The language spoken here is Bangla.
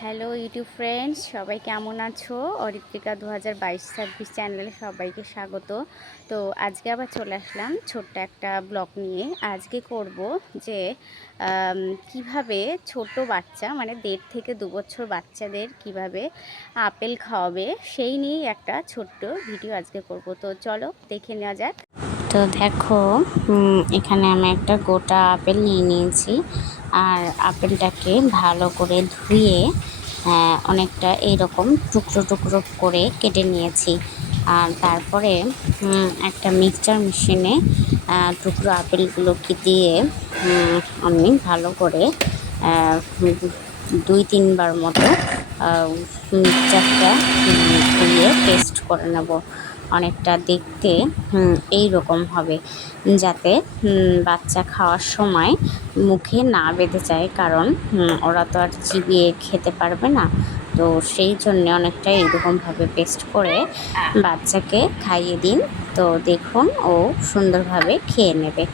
হ্যালো ইউটিউব ফ্রেন্ডস, সবাই কেমন আছো? অরিত্রিকা 2022-26 চ্যানেলে সবাইকে স্বাগত। তো আজকে আবার চলে আসলাম ছোট্ট একটা ব্লগ নিয়ে। আজকে করব যে কিভাবে ছোট বাচ্চা মানে 1.5 থেকে 2 বছর বাচ্চাদের কিভাবে আপেল খাওয়াবে সেই নিয়েই একটা ছোট্ট ভিডিও আজকে করব। তো চলো দেখে নেওয়া যাক। তো দেখো, এখানে আমি একটা গোটা আপেল নিয়ে নিয়েছি। আর আপেলটাকে ভালো করে ধুয়ে অনেকটা এইরকম টুকরো টুকরো করে কেটে নিয়েছি। আর তারপরে একটা মিক্সচার মেশিনে টুকরো আপেলগুলোকে দিয়ে আমি ভালো করে 2-3 বার মতো মিক্সচারটা দিয়ে পেস্ট করে নেব। অনেকটা দেখতে এই রকম হবে, যাতে বাচ্চা খাওয়ার সময় মুখে না বেঁধে যায়, কারণ ওরা তো আর চিবিয়ে খেতে পারবে না। তো সেই জন্যে অনেকটা এইরকমভাবে পেস্ট করে বাচ্চাকে খাইয়ে দিন। তো দেখুন ও সুন্দরভাবে খেয়ে নেবে।